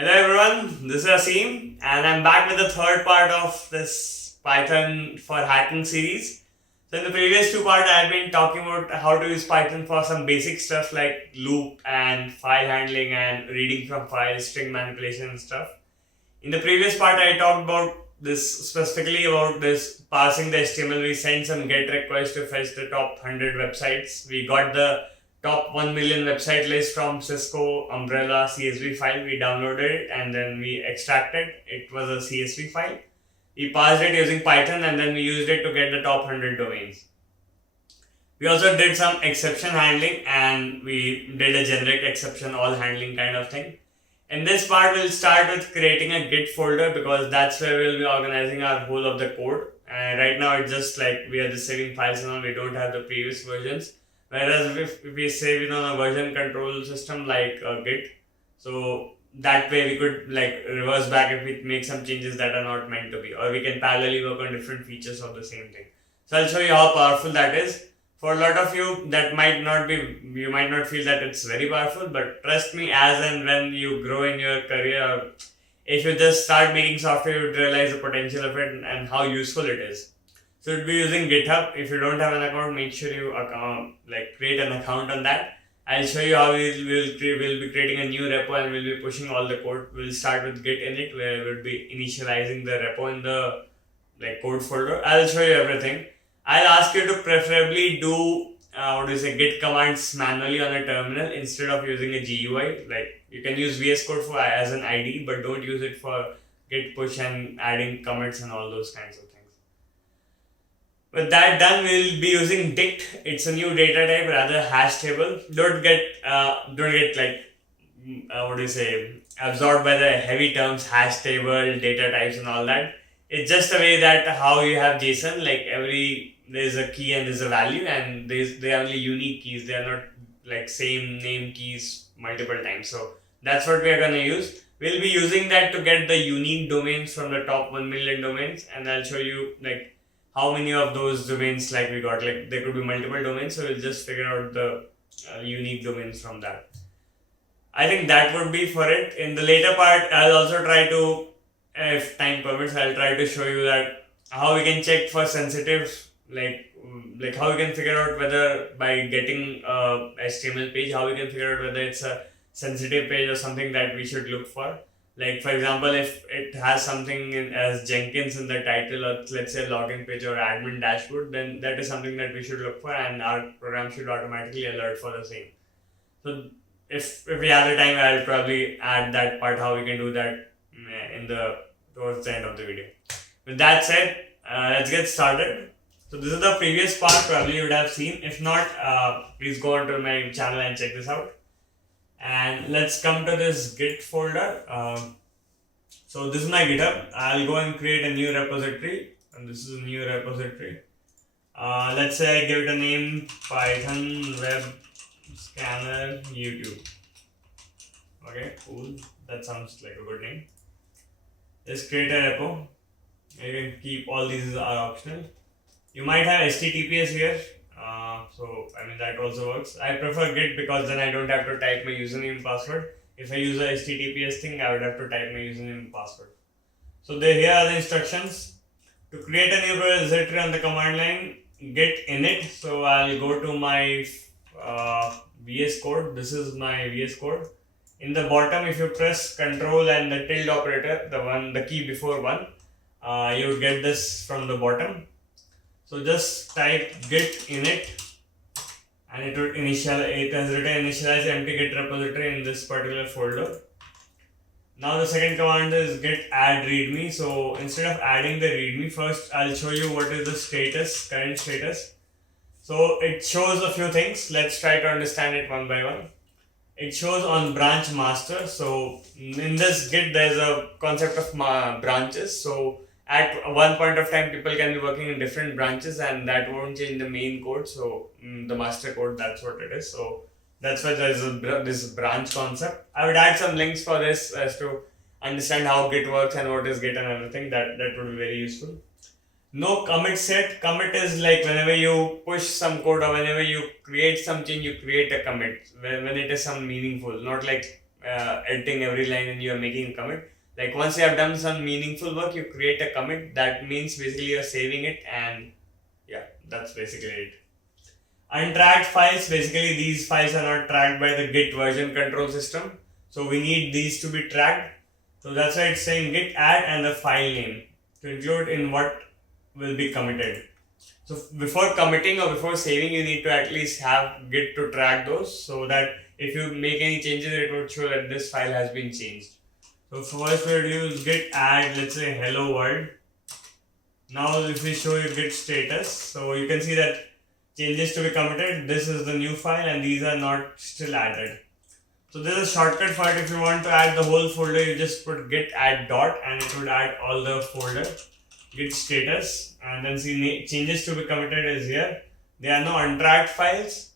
Hello everyone, this is Asim and I'm back with the third part of this Python for hacking series. So in the previous two parts I had been talking about how to use Python for some basic stuff like loop and file handling and reading from files, string manipulation and stuff. In the previous part I talked about this specifically about this parsing the HTML. We sent some GET requests to fetch the top 100 websites. We got the top 1 million website list from Cisco Umbrella CSV file. We downloaded it and then we extracted. It was a CSV file. We parsed it using Python and then we used it to get the top 100 domains. We also did some exception handling and we did a generate exception all handling kind of thing. In this part, we'll start with creating a Git folder because that's where we'll be organizing our whole of the code. And right now, it's just like we are just saving files and all. We don't have the previous versions. Whereas if we save it on a version control system like Git, so that way we could like reverse back if we make some changes that are not meant to be, or we can parallelly work on different features of the same thing. So I'll show you how powerful that is. For a lot of you, that might not be, you might not feel that it's very powerful, but trust me, as and when you grow in your career, if you just start making software, you would realize the potential of it and how useful it is. So you'll be using GitHub. If you don't have an account, make sure you create an account on that. I'll show you how we'll be creating a new repo and we'll be pushing all the code. We'll start with git init where we'll be initializing the repo in the code folder. I'll show you everything. I'll ask you to preferably do git commands manually on a terminal instead of using a GUI. Like you can use VS Code for as an IDE, but don't use it for git push and adding commits and all those kinds of things. With that done, we'll be using Dict. It's a new data type, rather hash table. Don't get absorbed by the heavy terms hash table, data types, and all that. It's just a way that how you have JSON, like there's a key and there's a value, and they are only unique keys. They are not like same name keys multiple times. So that's what we are gonna use. We'll be using that to get the unique domains from the top 1 million domains, and I'll show you how many of those domains we got. Like there could be multiple domains, so we'll just figure out the unique domains from that. I think that would be for it. In the later part, I'll also try to, if time permits, I'll try to show you that how we can check for sensitive, like how we can figure out whether by getting a HTML page, how we can figure out whether it's a sensitive page or something that we should look for. Like for example, if it has something as Jenkins in the title, or let's say login page or admin dashboard, then that is something that we should look for and our program should automatically alert for the same. So if we have the time, I'll probably add that part, how we can do that towards the end of the video. With that said, let's get started. So this is the previous part, probably you would have seen. If not, please go onto my channel and check this out. And let's come to this Git folder. So this is my GitHub. I'll go and create a new repository, and this is a new repository. Let's say I give it a name Python Web Scanner YouTube. Okay, cool. That sounds like a good name. Just create a repo. You can keep all these are optional. You might have HTTPS here. So that also works. I prefer Git because then I don't have to type my username and password. If I use a HTTPS thing, I would have to type my username and password. So here are the instructions. To create a new repository on the command line, git init. So I'll go to my VS Code. This is my VS Code. In the bottom, if you press Control and the tilde operator, the key before one, you would get this from the bottom. So just type git init and it has written initialize empty git repository in this particular folder. Now the second command is git add readme. So instead of adding the readme, first I'll show you what is the current status. So it shows a few things. Let's try to understand it one by one. It shows on branch master. So in this Git, there's a concept of branches. So at one point of time, people can be working in different branches and that won't change the main code. So the master code, that's what it is. So that's why there's this branch concept. I would add some links for this as to understand how Git works and what is Git and everything. That would be very useful. No commit set. Commit is like whenever you push some code or whenever you create some change, you create a commit when it is some meaningful. Not like editing every line and you are making a commit. Like once you have done some meaningful work, you create a commit. That means basically you're saving it, and yeah, that's basically it. Untracked files, basically these files are not tracked by the Git version control system. So we need these to be tracked. So that's why it's saying git add and the file name to include in what will be committed. So before committing or before saving, you need to at least have Git to track those, so that if you make any changes, it would show that this file has been changed. So first we'll use git add, let's say hello world. Now if we show you git status, so you can see that changes to be committed, this is the new file and these are not still added. So there's a shortcut for it. If you want to add the whole folder, you just put git add dot and it would add all the folder. Git status, and then see changes to be committed is here. There are no untracked files,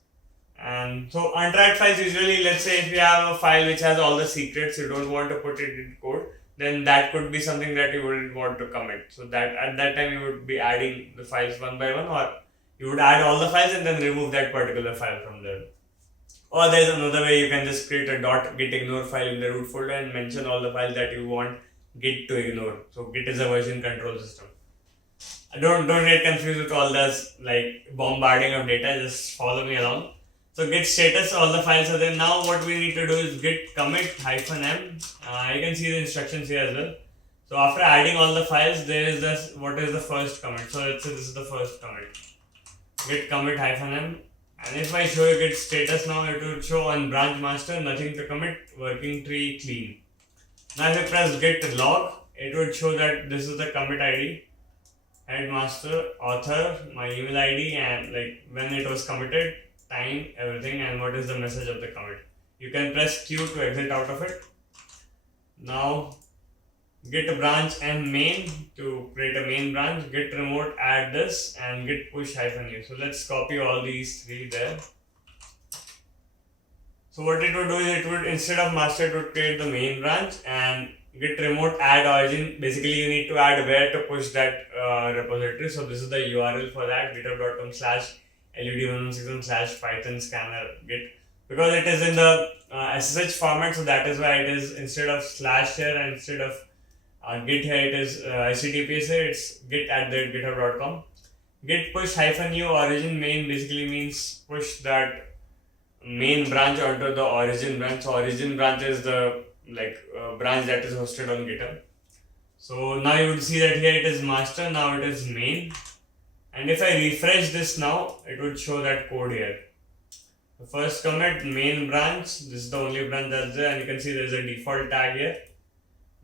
and so untracked files usually, let's say if you have a file which has all the secrets, you don't want to put it in code, then that could be something that you wouldn't want to commit. So that at that time you would be adding the files one by one, or you would add all the files and then remove that particular file from there. Or there's another way, you can just create a .git ignore file in the root folder and mention all the files that you want Git to ignore. So Git is a version control system. Don't get confused with all this like bombarding of data, just follow me along. So git status, all the files are there. Now what we need to do is git commit -m. You can see the instructions here as well. So after adding all the files, there is this, what is the first commit. So let's say this is the first commit. Git commit -m. And if I show you git status now, it will show on branch master, nothing to commit, working tree clean. Now if I press git log, it would show that this is the commit ID, headmaster, author, my email ID, and like when it was committed, time, everything, and what is the message of the commit. You can press Q to exit out of it. Now git branch and main to create a main branch, git remote add this, and git push -u. So let's copy all these three there. So what it would do is, it would, instead of master, it would create the main branch, and git remote add origin. Basically you need to add where to push that repository. So this is the URL for that, github.com/lud161/python scanner git, because it is in the SSH format. So that is why it is, instead of slash here and instead of git here, it is HTTPS here, it's git@github.com. Git push -u origin main basically means push that main branch onto the origin branch. So origin branch is the branch that is hosted on GitHub. So now you would see that here it is master, now it is main, and if I refresh this now, it would show that code here. The first commit, main branch, this is the only branch that's there, and you can see there is a default tag here,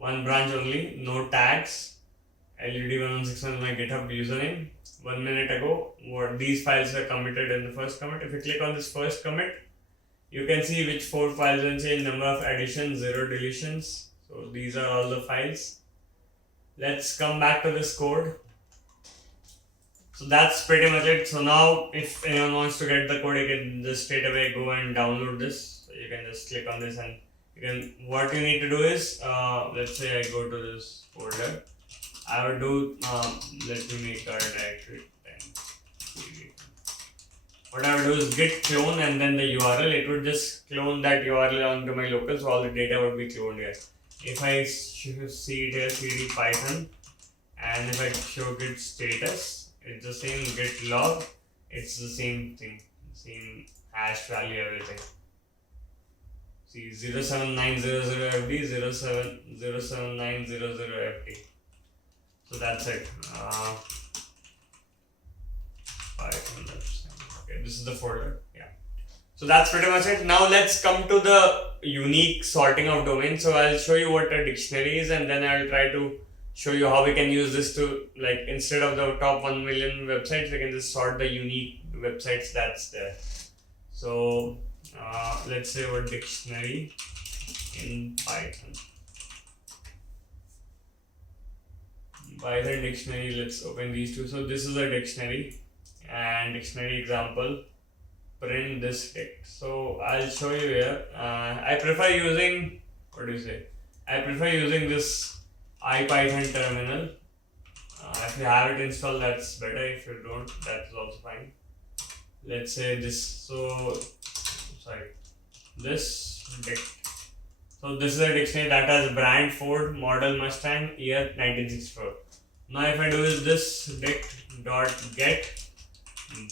one branch only, no tags. LUD1161 is my GitHub username. 1 minute ago, what these files are committed in the first commit. If you click on this first commit, you can see which 4 files and change, number of additions, 0 deletions. So these are all the files. Let's come back to this code. So that's pretty much it. So now if anyone wants to get the code, you can just straight away go and download this. So you can just click on this, and you can, what you need to do is, let's say I go to this folder. I would do, let me make a directory. What I would do is git clone and then the URL. It would just clone that URL onto my local, so all the data would be cloned here. If I see it here, cd python, and if I show git status, it's the same, git log, it's the same thing, same hash value, everything. See 07900FD, 07900FD. So that's it. Python, okay, this is the folder. Yeah. So that's pretty much it. Now let's come to the unique sorting of domains. So I'll show you what a dictionary is, and then I'll try to show you how we can use this to, like, instead of the top 1 million websites, we can just sort the unique websites that's there. So let's say what dictionary in Python. Python dictionary, let's open these two. So this is a dictionary, and dictionary example, print this Dict. So I'll show you here. I prefer using, what do you say? I prefer using this IPython terminal. If you have it installed, that's better. If you don't, that's also fine. Let's say this, so sorry, this Dict. So this is a dictionary that has brand Ford, model Mustang, year 1964. Now if I do is this dict dot get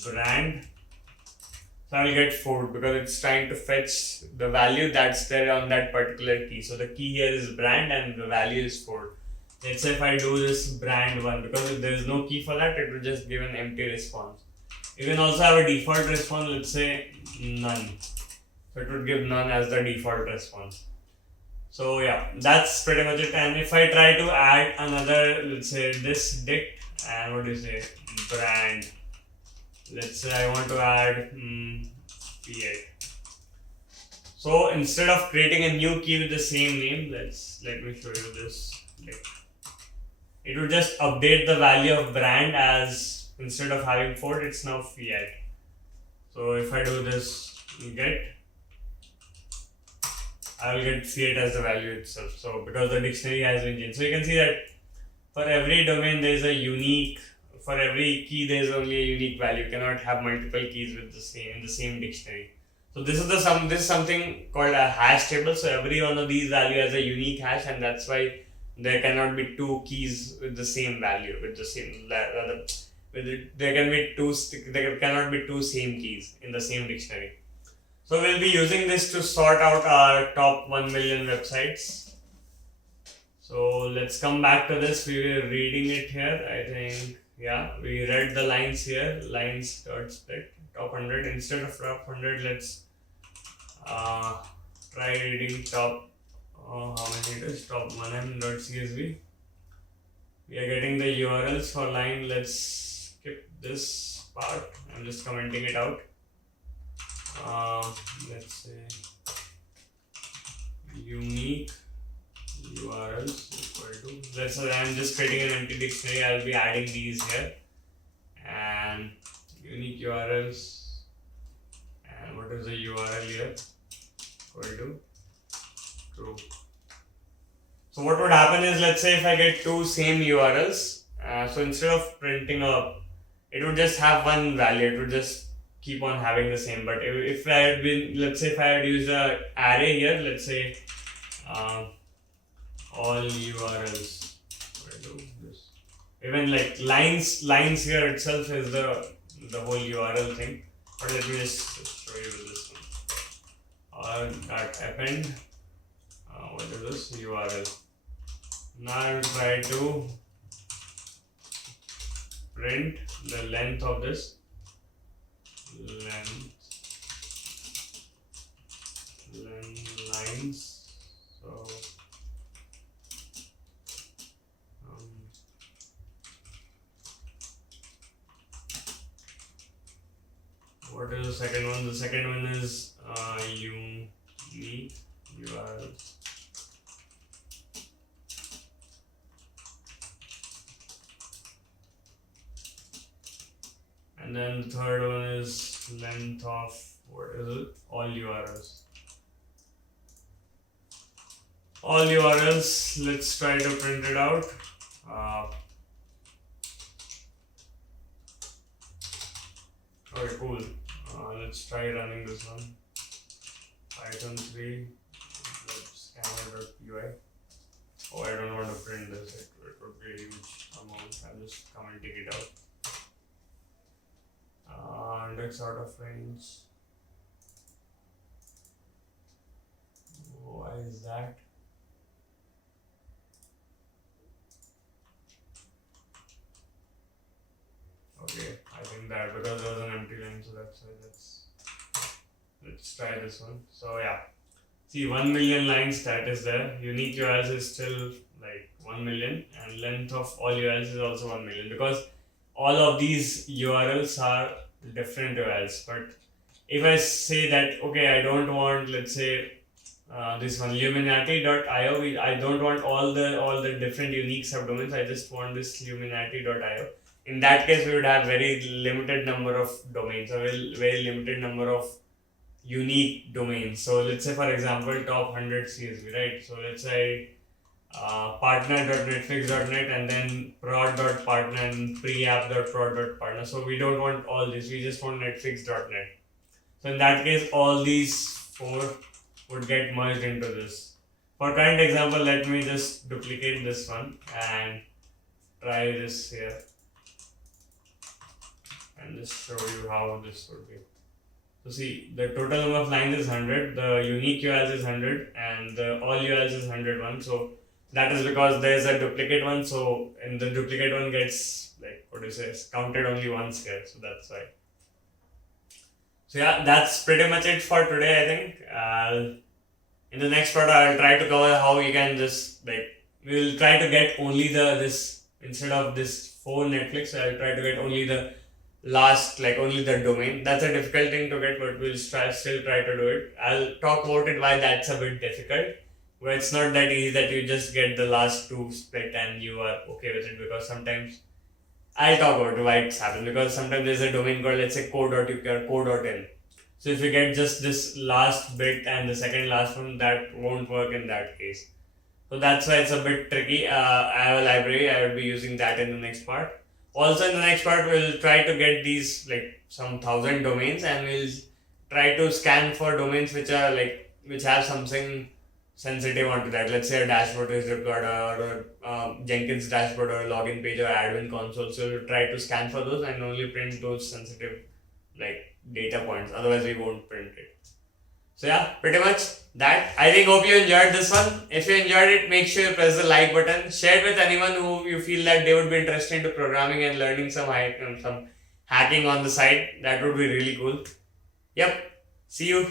brand, so I'll get Ford because it's trying to fetch the value that's there on that particular key. So the key here is brand and the value is Ford. Let's say if I do this brand one, because if there is no key for that, it will just give an empty response. You can also have a default response, let's say none. So it would give none as the default response. So yeah, that's pretty much it. And if I try to add another, let's say this dict and what do you say, brand. Let's say I want to add P8. So instead of creating a new key with the same name, let me show you this dict. It would just update the value of brand as instead of having Ford, it's now Fiat. So if I do this get, I will get Fiat as the value itself. So because the dictionary has been changed. So you can see that for every domain there is a unique, for every key there is only a unique value. You cannot have multiple keys with the same in the same dictionary. So this is this is something called a hash table. So every one of these value has a unique hash, and that's why there cannot be two keys with the same value, with the same there cannot be two same keys in the same dictionary. So we'll be using this to sort out our top 1 million websites. So let's come back to this. We were reading it here. I think, yeah, we read the lines here. Lines dot split top 100. Instead of top 100, let's try reading top. How many it is? Top 1m.csv. We are getting the URLs for line. Let's skip this part. I'm just commenting it out. Let's say unique URLs equal to, let's say I'm just creating an empty dictionary. I'll be adding these here, and unique URLs, and what is the URL here, equal to true. So what would happen is, let's say if I get two same URLs, so instead of printing up, it would just have one value. It would just keep on having the same. But if I had been, let's say if I had used a array here, let's say all URLs, even like lines here itself is the whole URL thing. But let me just show you this one. That append, what is this, URL. Now I'll try to print the length of this. Lines. So what is the second one? The second one is unique URLs. And then the third one is length of, what is it? All URLs. All URLs, let's try to print it out. Okay, cool. Let's try running this one. Python 3 scanner.py. Oh, I don't want to print this. It would be a huge amount. I'm just commenting it out. Index out of range. Why is that? Okay, I think that because there was an empty line, so that's why. Let's try this one. So yeah, see 1 million lines that is there. Unique URLs is still like 1 million, and length of all URLs is also 1 million, because all of these URLs are different URLs. But if I say that, okay, I don't want, let's say this one Luminati.io, I don't want all the different unique subdomains. I just want this Luminati.io. In that case, we would have very limited number of domains, or very limited number of unique domains. So let's say, for example, top 100 CSV, right? So let's say partner.netflix.net, and then prod.partner and preapp.prod.partner. So we don't want all this, we just want netflix.net. So in that case, all these four would get merged into this. For current example, let me just duplicate this one and try this here and just show you how this would be. So see, the total number of lines is 100, the unique URLs is 100, and the all URLs is 101. So that is because there is a duplicate one. So and the duplicate one gets like what do you say, counted only once here. So that's why. So yeah, that's pretty much it for today. I think. In the next part, I'll try to cover how you can just like we'll try to get only this instead of this for Netflix. I'll try to get only the last, like only the domain. That's a difficult thing to get, but we'll still try to do it. I'll talk about it why that's a bit difficult. Where it's not that easy that you just get the last two split and you are okay with it, because sometimes I'll talk about why it's happened, because sometimes there's a domain called, let's say, co.uk or co.in. So if you get just this last bit and the second last one, that won't work in that case. So that's why it's a bit tricky. I have a library, I will be using that in the next part. Also in the next part, we'll try to get these like some 1,000 domains, and we'll try to scan for domains which are like, which have something sensitive onto that. Let's say a dashboard is required, or Jenkins dashboard, or a login page, or admin console. So we'll try to scan for those and only print those sensitive like data points, otherwise we won't print it. So yeah, pretty much that. I think hope you enjoyed this one. If you enjoyed it, make sure you press the like button, share it with anyone who you feel that they would be interested into programming and learning some hacking on the side. That would be really cool. Yep, see you.